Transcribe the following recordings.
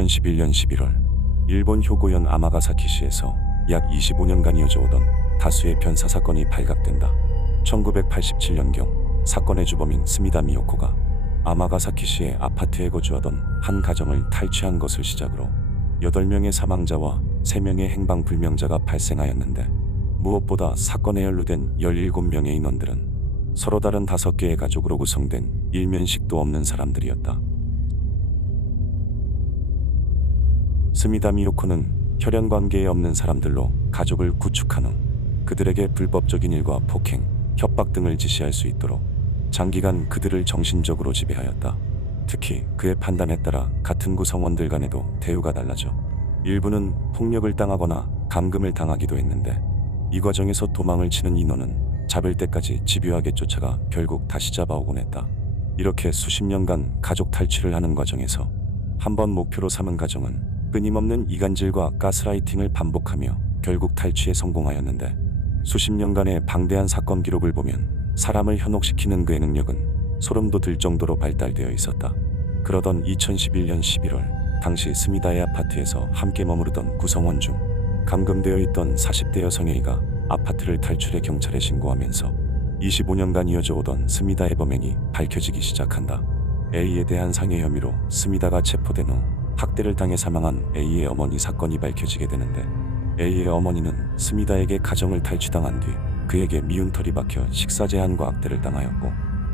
2011년 11월 일본 효고현 아마가사키시에서 약 25년간 이어져 오던 다수의 변사 사건이 발각된다. 1987년경 사건의 주범인 스미다 미요코가 아마가사키시의 아파트에 거주하던 한 가정을 탈취한 것을 시작으로 8명의 사망자와 3명의 행방불명자가 발생하였는데, 무엇보다 사건에 연루된 17명의 인원들은 서로 다른 5개의 가족으로 구성된 일면식도 없는 사람들이었다. 스미다 미요코는 혈연 관계에 없는 사람들로 가족을 구축한 후 그들에게 불법적인 일과 폭행, 협박 등을 지시할 수 있도록 장기간 그들을 정신적으로 지배하였다. 특히 그의 판단에 따라 같은 구성원들 간에도 대우가 달라져 일부는 폭력을 당하거나 감금을 당하기도 했는데, 이 과정에서 도망을 치는 인원은 잡을 때까지 집요하게 쫓아가 결국 다시 잡아오곤 했다. 이렇게 수십 년간 가족 탈취를 하는 과정에서 한 번 목표로 삼은 가정은 끊임없는 이간질과 가스라이팅을 반복하며 결국 탈취에 성공하였는데, 수십 년간의 방대한 사건 기록을 보면 사람을 현혹시키는 그의 능력은 소름 돋을 정도로 발달되어 있었다. 그러던 2011년 11월 당시 스미다의 아파트에서 함께 머무르던 구성원 중 감금되어 있던 40대 여성 A가 아파트를 탈출해 경찰에 신고하면서 25년간 이어져 오던 스미다의 범행이 밝혀지기 시작한다. A에 대한 상해 혐의로 스미다가 체포된 후 학대를 당해 사망한 A의 어머니 사건이 밝혀지게 되는데, A의 어머니는 스미다에게 가정을 탈취당한 뒤 그에게 미운털이 박혀 식사 제한과 학대를 당하였고,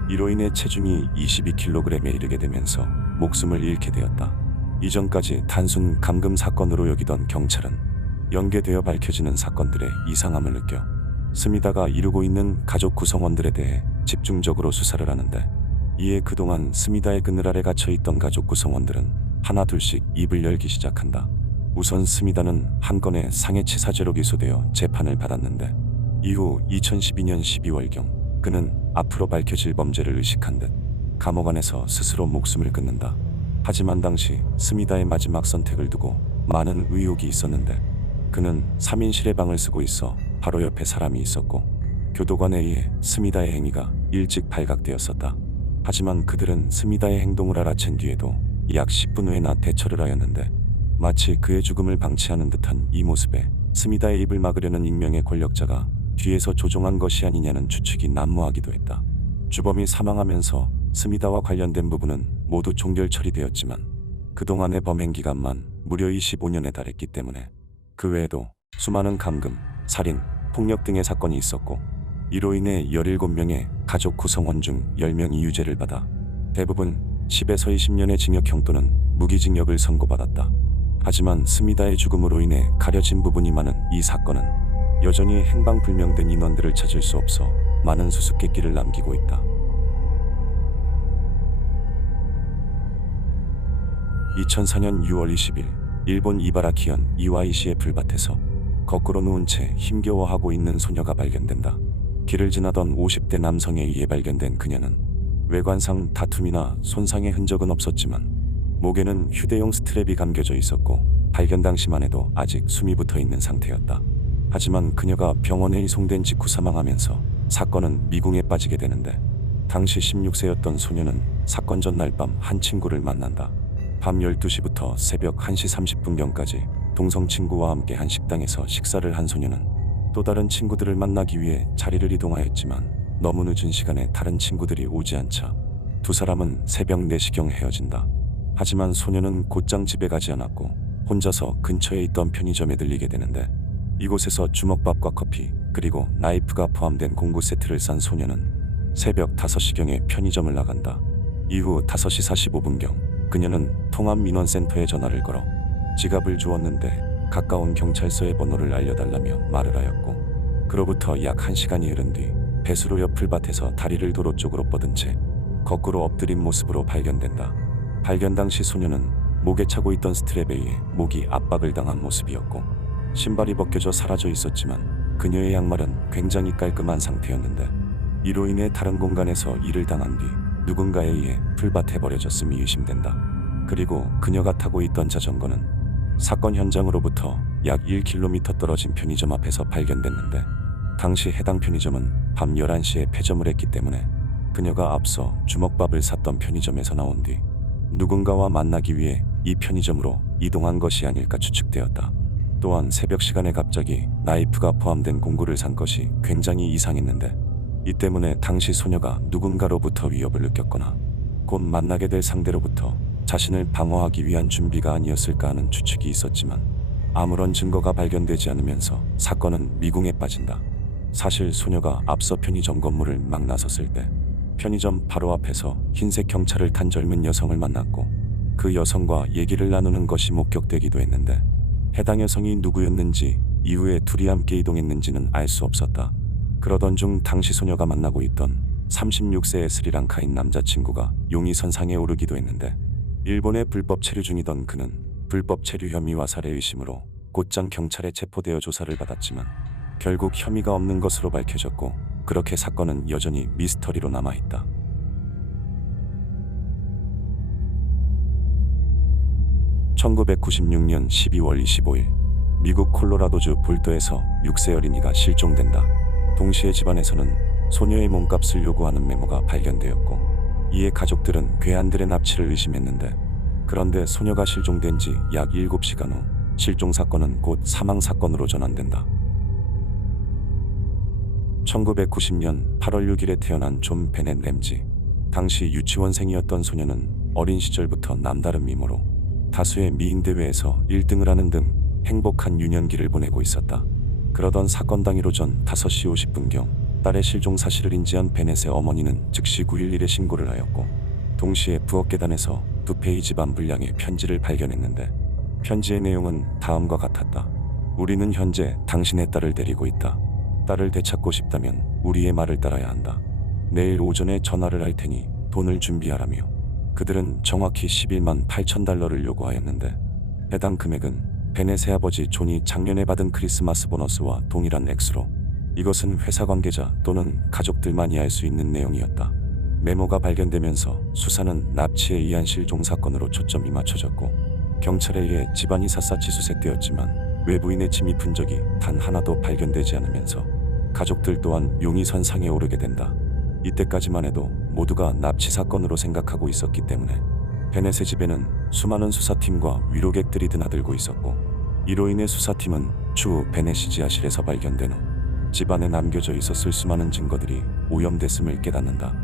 이로 인해 체중이 22kg에 이르게 되면서 목숨을 잃게 되었다. 이전까지 단순 감금 사건으로 여기던 경찰은 연계되어 밝혀지는 사건들의 이상함을 느껴 스미다가 이루고 있는 가족 구성원들에 대해 집중적으로 수사를 하는데, 이에 그동안 스미다의 그늘 아래 갇혀있던 가족 구성원들은 하나둘씩 입을 열기 시작한다. 우선 스미다는 한 건의 상해치사죄로 기소되어 재판을 받았는데, 이후 2012년 12월경 그는 앞으로 밝혀질 범죄를 의식한 듯 감옥 안에서 스스로 목숨을 끊는다. 하지만 당시 스미다의 마지막 선택을 두고 많은 의혹이 있었는데, 그는 3인실의 방을 쓰고 있어 바로 옆에 사람이 있었고, 교도관에 의해 스미다의 행위가 일찍 발각되었었다. 하지만 그들은 스미다의 행동을 알아챈 뒤에도 약 10분 후에나 대처를 하였는데, 마치 그의 죽음을 방치하는 듯한 이 모습에 스미다의 입을 막으려는 익명의 권력자가 뒤에서 조종한 것이 아니냐는 추측이 난무하기도 했다. 주범이 사망하면서 스미다와 관련된 부분은 모두 종결 처리되었지만 그동안의 범행 기간만 무려 25년에 달했기 때문에 그 외에도 수많은 감금, 살인, 폭력 등의 사건이 있었고, 이로 인해 17명의 가족 구성원 중 10명이 유죄를 받아 대부분 10에서 20년의 징역형 또는 무기징역을 선고받았다. 하지만 스미다의 죽음으로 인해 가려진 부분이 많은 이 사건은 여전히 행방불명된 인원들을 찾을 수 없어 많은 수수께끼를 남기고 있다. 2004년 6월 20일 일본 이바라키현 이와이시의 풀밭에서 거꾸로 누운 채 힘겨워하고 있는 소녀가 발견된다. 길을 지나던 50대 남성에 의해 발견된 그녀는 외관상 다툼이나 손상의 흔적은 없었지만 목에는 휴대용 스트랩이 감겨져 있었고, 발견 당시만 해도 아직 숨이 붙어 있는 상태였다. 하지만 그녀가 병원에 이송된 직후 사망하면서 사건은 미궁에 빠지게 되는데, 당시 16세였던 소녀는 사건 전날 밤 한 친구를 만난다. 밤 12시부터 새벽 1시 30분경까지 동성 친구와 함께 한 식당에서 식사를 한 소녀는 또 다른 친구들을 만나기 위해 자리를 이동하였지만 너무 늦은 시간에 다른 친구들이 오지 않자 두 사람은 새벽 4시경 헤어진다. 하지만 소녀는 곧장 집에 가지 않았고 혼자서 근처에 있던 편의점에 들리게 되는데, 이곳에서 주먹밥과 커피 그리고 나이프가 포함된 공구 세트를 산 소녀는 새벽 5시경에 편의점을 나간다. 이후 5시 45분경 그녀는 통합민원센터에 전화를 걸어 지갑을 주었는데 가까운 경찰서의 번호를 알려달라며 말을 하였고, 그로부터 약 1시간이 흐른 뒤 배수로 옆 풀밭에서 다리를 도로 쪽으로 뻗은 채 거꾸로 엎드린 모습으로 발견된다. 발견 당시 소녀는 목에 차고 있던 스트랩에 의해 목이 압박을 당한 모습이었고, 신발이 벗겨져 사라져 있었지만 그녀의 양말은 굉장히 깔끔한 상태였는데, 이로 인해 다른 공간에서 일을 당한 뒤 누군가에 의해 풀밭에 버려졌음이 의심된다. 그리고 그녀가 타고 있던 자전거는 사건 현장으로부터 약 1km 떨어진 편의점 앞에서 발견됐는데, 당시 해당 편의점은 밤 11시에 폐점을 했기 때문에 그녀가 앞서 주먹밥을 샀던 편의점에서 나온 뒤 누군가와 만나기 위해 이 편의점으로 이동한 것이 아닐까 추측되었다. 또한 새벽 시간에 갑자기 나이프가 포함된 공구를 산 것이 굉장히 이상했는데, 이 때문에 당시 소녀가 누군가로부터 위협을 느꼈거나 곧 만나게 될 상대로부터 자신을 방어하기 위한 준비가 아니었을까 하는 추측이 있었지만, 아무런 증거가 발견되지 않으면서 사건은 미궁에 빠진다. 사실 소녀가 앞서 편의점 건물을 막 나섰을 때 편의점 바로 앞에서 흰색 경차를 탄 젊은 여성을 만났고, 그 여성과 얘기를 나누는 것이 목격되기도 했는데, 해당 여성이 누구였는지 이후에 둘이 함께 이동했는지는 알 수 없었다. 그러던 중 당시 소녀가 만나고 있던 36세의 스리랑카인 남자친구가 용의선상에 오르기도 했는데, 일본에 불법 체류 중이던 그는 불법 체류 혐의와 살해 의심으로 곧장 경찰에 체포되어 조사를 받았지만 결국 혐의가 없는 것으로 밝혀졌고, 그렇게 사건은 여전히 미스터리로 남아있다. (1996년 12월 25일) 미국 콜로라도주 볼더에서 6세 어린이가 실종된다. 동시에 집안에서는 소녀의 몸값을 요구하는 메모가 발견되었고, 이에 가족들은 괴한들의 납치를 의심했는데, 그런데 소녀가 실종된 지 약 7시간 후 실종 사건은 곧 사망 사건으로 전환된다. 1990년 8월 6일에 태어난 존 베넷 램지. 당시 유치원생이었던 소녀는 어린 시절부터 남다른 미모로 다수의 미인 대회에서 1등을 하는 등 행복한 유년기를 보내고 있었다. 그러던 사건 당일 오전 5시 50분경 딸의 실종 사실을 인지한 베넷의 어머니는 즉시 911에 신고를 하였고, 동시에 부엌 계단에서 2페이지 반 분량의 편지를 발견했는데, 편지의 내용은 다음과 같았다. 우리는 현재 당신의 딸을 데리고 있다. 딸을 되찾고 싶다면 우리의 말을 따라야 한다. 내일 오전에 전화를 할 테니 돈을 준비하라며. 그들은 정확히 11만 8천 달러를 요구하였는데, 해당 금액은 베넷의 아버지 존이 작년에 받은 크리스마스 보너스와 동일한 액수로, 이것은 회사 관계자 또는 가족들만이 알 수 있는 내용이었다. 메모가 발견되면서 수사는 납치에 의한 실종 사건으로 초점이 맞춰졌고, 경찰에 의해 집안이 샅샅이 수색되었지만 외부인의 침입 흔적이 단 하나도 발견되지 않으면서 가족들 또한 용의선상에 오르게 된다. 이때까지만 해도 모두가 납치 사건으로 생각하고 있었기 때문에 베넷의 집에는 수많은 수사팀과 위로객들이 드나들고 있었고, 이로 인해 수사팀은 추후 베넷이 지하실에서 발견된 후 집안에 남겨져 있었을 수많은 증거들이 오염됐음을 깨닫는다.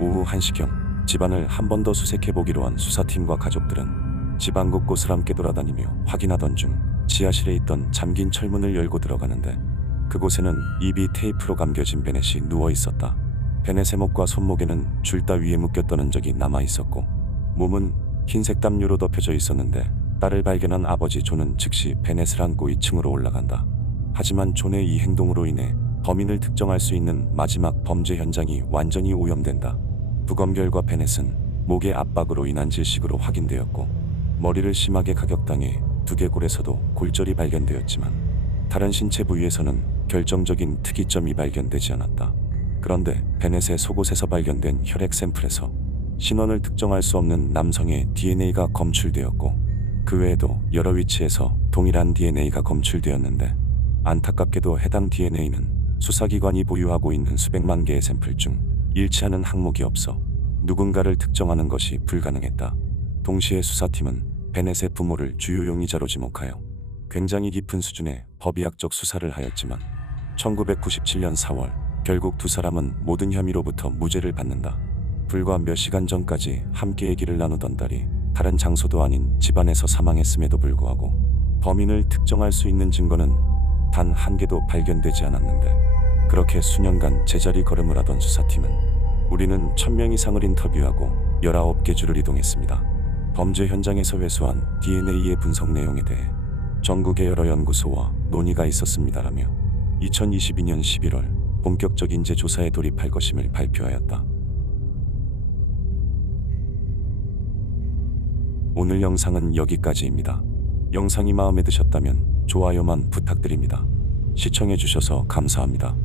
오후 1시경 집안을 한 번 더 수색해보기로 한 수사팀과 가족들은 집안 곳곳을 함께 돌아다니며 확인하던 중 지하실에 있던 잠긴 철문을 열고 들어가는데, 그곳에는 입이 테이프로 감겨진 베넷이 누워 있었다. 베넷의 목과 손목에는 줄따 위에 묶였던 흔적이 남아 있었고, 몸은 흰색 담요로 덮여져 있었는데, 딸을 발견한 아버지 존은 즉시 베넷을 안고 2층으로 올라간다. 하지만 존의 이 행동으로 인해 범인을 특정할 수 있는 마지막 범죄 현장이 완전히 오염된다. 부검 결과 베넷은 목의 압박으로 인한 질식으로 확인되었고, 머리를 심하게 가격당해 두개골에서도 골절이 발견되었지만 다른 신체 부위에서는 결정적인 특이점이 발견되지 않았다. 그런데 베넷의 속옷에서 발견된 혈액 샘플에서 신원을 특정할 수 없는 남성의 DNA가 검출되었고, 그 외에도 여러 위치에서 동일한 DNA가 검출되었는데, 안타깝게도 해당 DNA는 수사기관이 보유하고 있는 수백만 개의 샘플 중 일치하는 항목이 없어 누군가를 특정하는 것이 불가능했다. 동시에 수사팀은 베넷의 부모를 주요 용의자로 지목하여 굉장히 깊은 수준의 법의학적 수사를 하였지만 1997년 4월 결국 두 사람은 모든 혐의로부터 무죄를 받는다. 불과 몇 시간 전까지 함께 얘기를 나누던 딸이 다른 장소도 아닌 집안에서 사망했음에도 불구하고 범인을 특정할 수 있는 증거는 단 한 개도 발견되지 않았는데, 그렇게 수년간 제자리 걸음을 하던 수사팀은 우리는 1000명 이상을 인터뷰하고 19개 주를 이동했습니다. 범죄 현장에서 회수한 DNA의 분석 내용에 대해 전국의 여러 연구소와 논의가 있었습니다라며 2022년 11월 본격적인 재조사에 돌입할 것임을 발표하였다. 오늘 영상은 여기까지입니다. 영상이 마음에 드셨다면 좋아요만 부탁드립니다. 시청해주셔서 감사합니다.